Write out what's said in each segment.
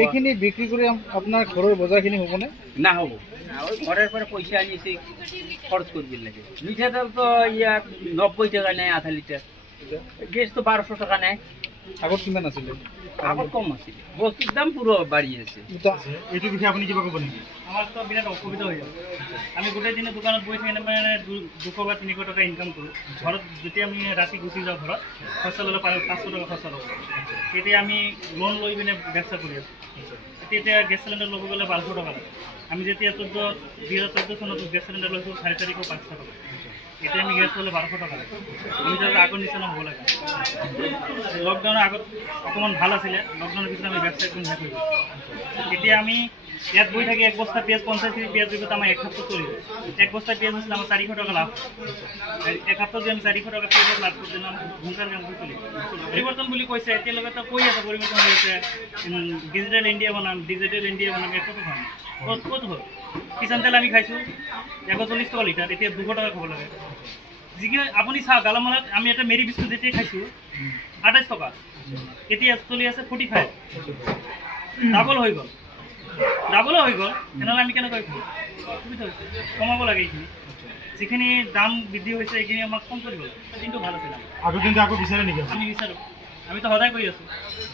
এইখিনি বিক্রি করে আপনার ঘরের বজারখিনি হবনে? না হব ওই ঘরের পরে পয়সা আনিয়েছি খরচ করবি লাগে। মিঠা তেল তো ইয়া 90 টাকা নেয় আধা লিটার, গ্যাস তো 1200 টাকা নেয়। আগত কিমান আছিল? আগত কম আছিল, বস্তুর দাম পুরো বাড়িয়েছে। এইটো বিষয়ে আপুনি কিবা ক'ব নেকি? আমার তো বিরাট অসুবিধা হয়ে যায়। আমি গোটেই দিনে দোকানত বহি থাকি মানে 200 বা 300 টাকা ইনকাম কৰোঁ। ঘৰত যেতিয়া আমি ৰাতি গুচি যাওঁ ঘৰত খৰচা ল'লে 500 টাকা খৰচা ল'ব। তেতিয়া আমি লোন লৈ পিনে ব্যৱস্থা কৰি আছোঁ। তেতিয়া গেছ চিলিণ্ডাৰ ল'ব গ'লে 1200 টকা লাগে। আমি যেতিয়া 2014 চনত গেছ চিলিণ্ডাৰ লৈছোঁ 450 500 টকা। এতিয়া আমি গেছ ল'লে 1200 টকা লাগে। আমি যাতে আগৰ নিচিনা হ'ব লাগে। লকডাউনৰ আগত অকণমান ভাল আছিলে, লকডাউনৰ পিছত আমি ব্যৱসায় একদম শেষ হৈ গ'ল। এতিয়া আমি ইয়াত বহি থাকি এক বস্তা পিঁয়াজ 50 কেজি পিঁয়াজ বিকোতে আমাৰ এক সপ্তাহ চলিব। এক বস্তা পিঁয়াজ হৈছিলে আমাৰ 400 টকা লাভ। এক সপ্তাহ যদি আমি 400 টকা পিঁয়াজত লাভ কৰোঁ তেনে ভূমিকাৰ কাম কৰি চলিব। পৰিৱৰ্তন বুলি কৈছে, এতিয়ালৈকে তো কৈ আছে পৰিৱৰ্তন হৈছে, ডিজিটেল ইণ্ডিয়া বনাম একোটো হোৱা নাই। ক'ত হ'ল? কিষাণ তেল আমি খাইছোঁ 140 টকা লিটাৰ, এতিয়া 200 টকা খাব লাগে। যিখিনি আপুনি চাওক, গালামালত আমি এটা মেৰি বিস্কুট যেতিয়া খাইছোঁ 28 টকা, এতিয়া চলি আছে 45। ডাবল হৈ গ'ল, তেনেহ'লে আমি কেনেকৈ খাম? অসুবিধা হৈছে, কমাব লাগে এইখিনি। যিখিনি দাম বৃদ্ধি হৈছে এইখিনি আমাক কম কৰিব লাগে, কিন্তু ভাল আছিল। আগৰ দিনটো আকৌ বিচাৰে নেকি? আমি বিচাৰোঁ, আমিতো সদায় কৰি আছোঁ,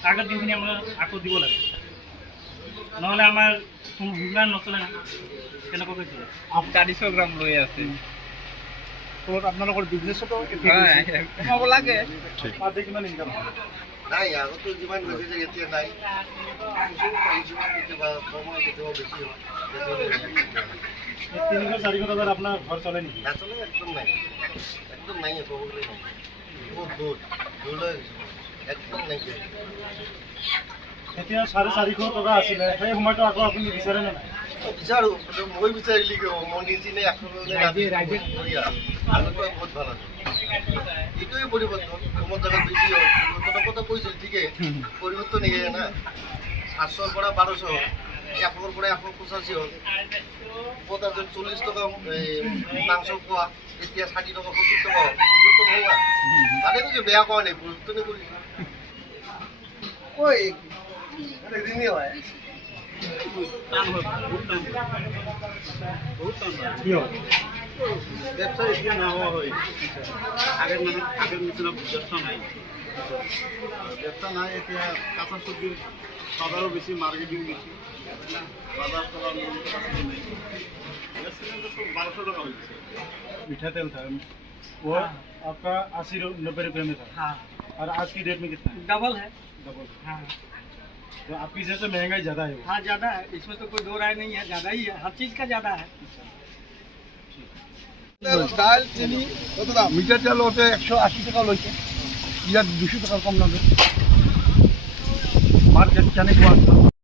আগৰ দিনখিনি আমাক আকৌ দিব লাগে, নহ'লে আমাৰ ইমান নচলে না। কেনেকৈ চলে? 400 গ্ৰাম লৈ আছে। আপোনালোকৰ বিজনেছতো কমাব লাগে। পাৰ কিমান ইনকাম হয়? নাই আগতো যিমান গৈছে এতিয়া নাই, কেতিয়াবা কম হয় কেতিয়াবা বেছি হয়। 300-400 টকাত আপোনাৰ ঘৰ চলে নেকি? নাচলে একদম নাই, একদম নাই, ক'ব গ'লে নাই, বহুত দূৰলৈ একদম নাই। এতিয়া 450 টকা আছিলে, সেই সময়তো আকৌ আপুনি বিচাৰে নে নাই? বিচাৰোঁ, মই বিচাৰিলি কি হ'ব? মই নিজে আগতো বহুত ভাল আছে। এইটোৱে পৰিৱৰ্তন, কমৰ জেগাত বেছি হ'ল। কথা কৈছিল ঠিকেই, পৰিৱৰ্তন এয়াই না। 700ৰ পৰা 1200 হ'ল, 100ৰ পৰা 185 হ'ল। ক'ত 40 টকা মাংস খোৱা, এতিয়া 60 টকা 70 টকা হ'ল। পৰিৱৰ্তন হোৱা ভালে কৈছে, বেয়া কোৱা নাই, পৰিৱৰ্তনে কৰিছে। ঐ ঋণী হয় ব্যবসা এতিয়া না হওয়া হয়। আগের নিচিনা ব্যবসা নাই, ব্যবসা নাই। এতিয়া কাঁচা সবজির বাজারও বেশি, মার্কেটিং বেশি, বাজার চলার নাই। गैस सिलेंडर तो 1200 टका होती है। मीठा तेल था वो आपका 80-90 रुपये में था। हाँ, और आज की डेट में कितना है? डबल है। डबल। हाँ तो आपकी हिसाब से महंगाई ज़्यादा है? हाँ, ज़्यादा है, इसमें तो कोई दो राय नहीं है, ज़्यादा ही है, हर चीज़ का ज़्यादा है। ডাল চিনি কত দাম? মিটার তেল ওতে 180 টাকা লইছে, ইয়াত 200 টাকার কম নামে। মার্কেট কেন